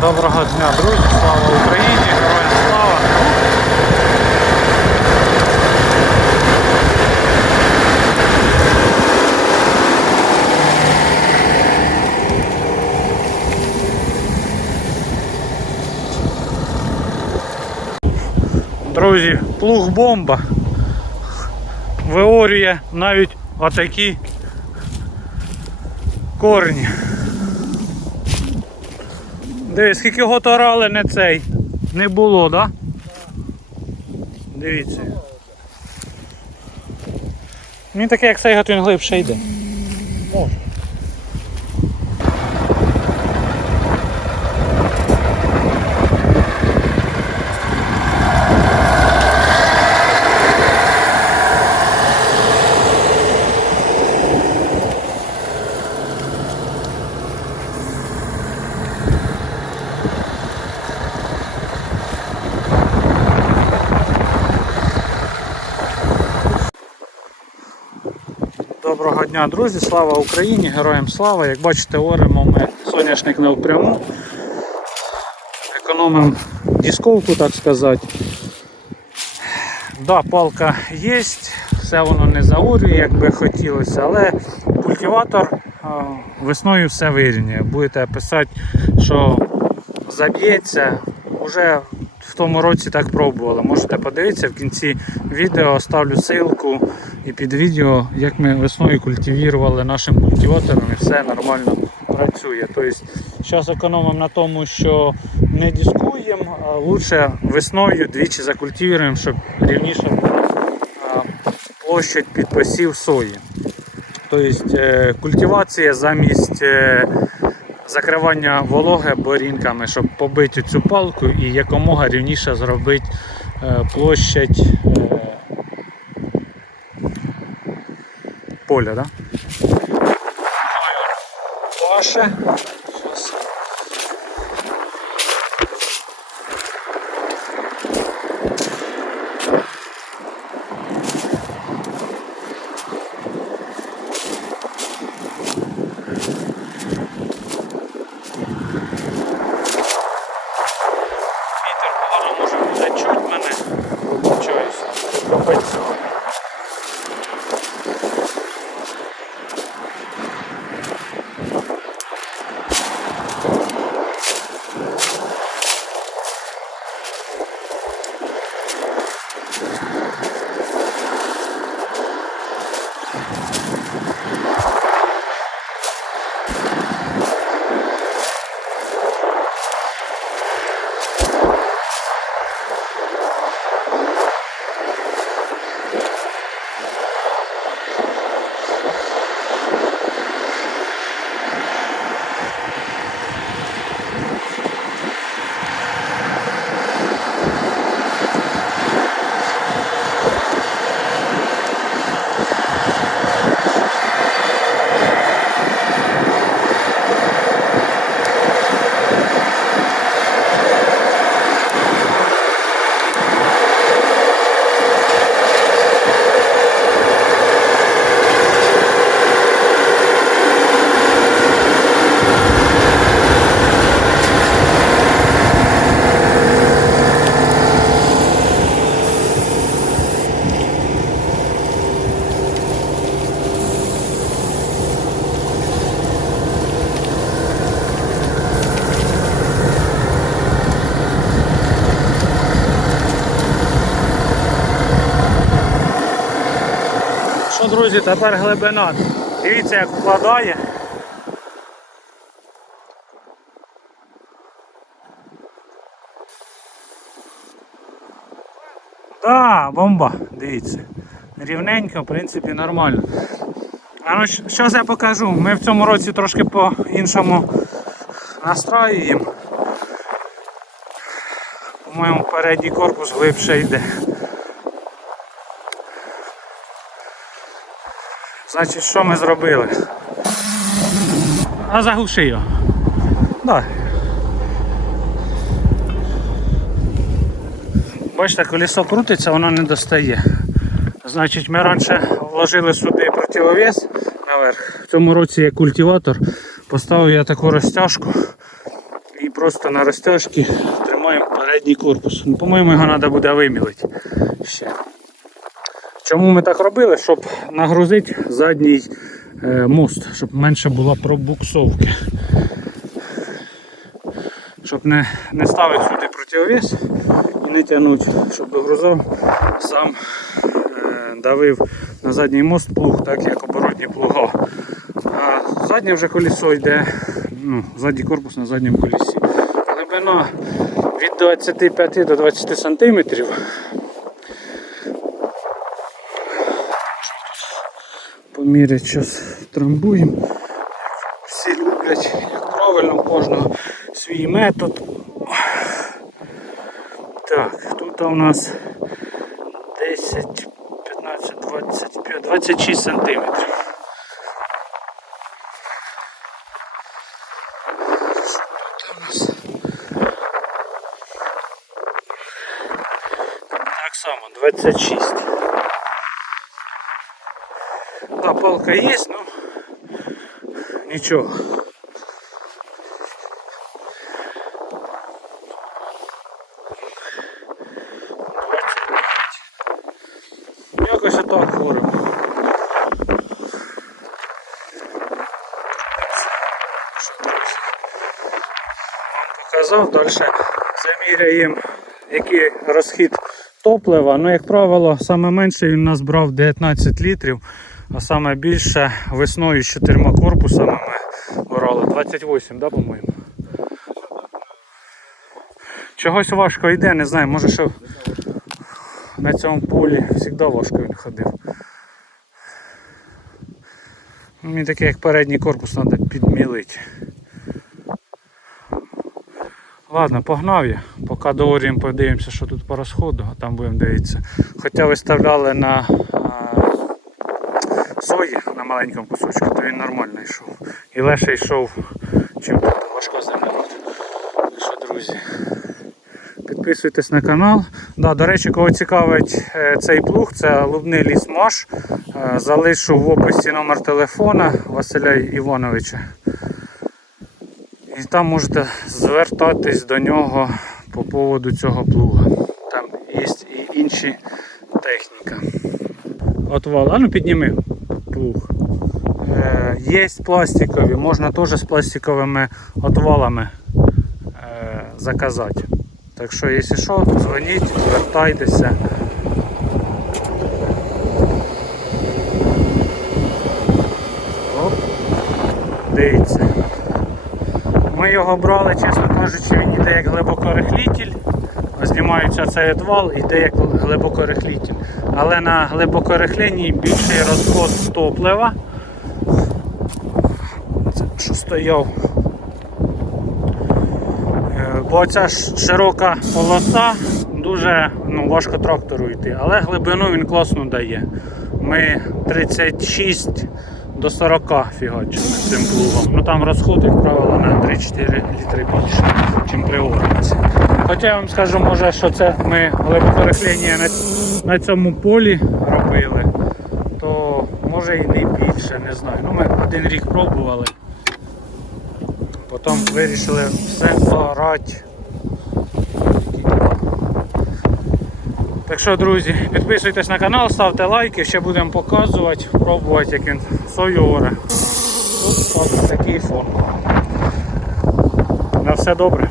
Доброго дня, друзі! Слава Україні! Героям слава! Друзі, плуг бомба виорює навіть отакі корні. Дивись, скільки його торали не цей. Не було, так? Да? Дивіться. Він такий, як цей, готу він глибше йде. Може. Доброго дня, друзі! Слава Україні! Героям слава! Як бачите, оремо ми соняшник не впряму. Економимо дисковку, так сказати. Да, палка є, все воно не заурює, як би хотілося, але культиватор весною все вирівнює. Будете писати, що заб'ється. Уже в тому році так пробували. Можете подивитися в кінці відео, ставлю ссылку і під відео, як ми весною культивували нашим культиватором і все нормально працює. Тобто зараз економимо на тому, що не дискуємо, а лучше весною двічі закультивуємо, щоб рівніше була площадь під посів сої. Тобто е, культивація замість е, закривання вологи борінками, щоб побити цю палку і якомога рівніше зробити е, площадь поля. Да? Ваше. Щас. Вітер погано може буде чуть мене. Вибачаюся. Друзі, тепер глибина. Дивіться, як вкладає. Да, бомба, дивіться. Рівненько, в принципі, нормально. А ну, зараз я покажу. Ми в цьому році трошки по-іншому настраюємо. По-моєму, передній корпус глибше йде. Значить, що ми зробили? А заглуши його. Да. Бачите, колесо крутиться, воно не достає. Значить, ми раніше вложили сюди противовес наверх. В цьому році є культиватор. Поставив я таку розтяжку і просто на розтяжці тримаємо передній корпус. Ну, По-моєму, його треба буде вимілити ще. Чому ми так робили? Щоб нагрузити задній е, мост, щоб менше було пробуксовки. Щоб не, не ставити сюди противовес і не тягнути, щоб догрузав, сам е, давив на задній мост плуг, так як оборотні плуга. А заднє вже колесо йде, ну, задній корпус на задньому колесі. Глибина від 25 до 20 сантиметрів. Поміряти зараз трамбуємо. Всі люблять, як правильно, кожного свій метод. Так, тут у нас 10, 15, 25, 26 сантиметрів. Тут у нас? Так само, 26. Да, палка є, ну нічого. Якось отак? Вам показав, далі заміряємо, який розхід топлива. Ну, як правило, менше він у нас брав 19 літрів, а саме більше весною з чотирма корпусами ми брали 28, да, по-моєму. Чогось важко йде, не знаю, може що на цьому полі завжди важко він ходив. Ну, Мені таке як передній корпус треба підмілити. Ладно, погнав я. Поки дооріємо, подивимося, що тут по розходу, а там будемо дивитися. Хоча виставляли на сої на маленькому кусочку, то він нормально йшов. І легше йшов, чим тут важко землерод. Так що, друзі, підписуйтесь на канал. Да, до речі, кого цікавить е, цей плуг, це Лубний ліс Маш. Е, Залишу в описі номер телефона Василя Івановича. І там можете звертатись до нього по поводу цього плуга. Там є і інші техніка. Отвал, а ну підніми плуг. Е, є пластикові, можна теж з пластиковими отвалами е, заказати. Так що, якщо що, дзвоніть, звертайтеся. Оп. Дивіться. Ми його брали, чесно кажучи, він іде як глибокорихлітель. Знімається цей отвал, іде як глибокорихлітель. Але на глибокорихленні більший розход топлива. Це що стояв. Е, Бо ця широка полоса дуже ну, важко трактору йти, але глибину він класно дає. Ми 36 до 40 фігачили цим плугом. Ну там розход, як правило, на 3-4 літри більше, ніж при оранці. Хоча я вам скажу, може, що це ми глибокорихлення на, на цьому полі робили, то може і не більше, не знаю. Ну, ми один рік пробували. Потім вирішили все орати. Так що, друзі, підписуйтесь на канал, ставте лайки, ще будемо показувати, пробувати, як він сою оре. Тут ось такий фон. На все добре.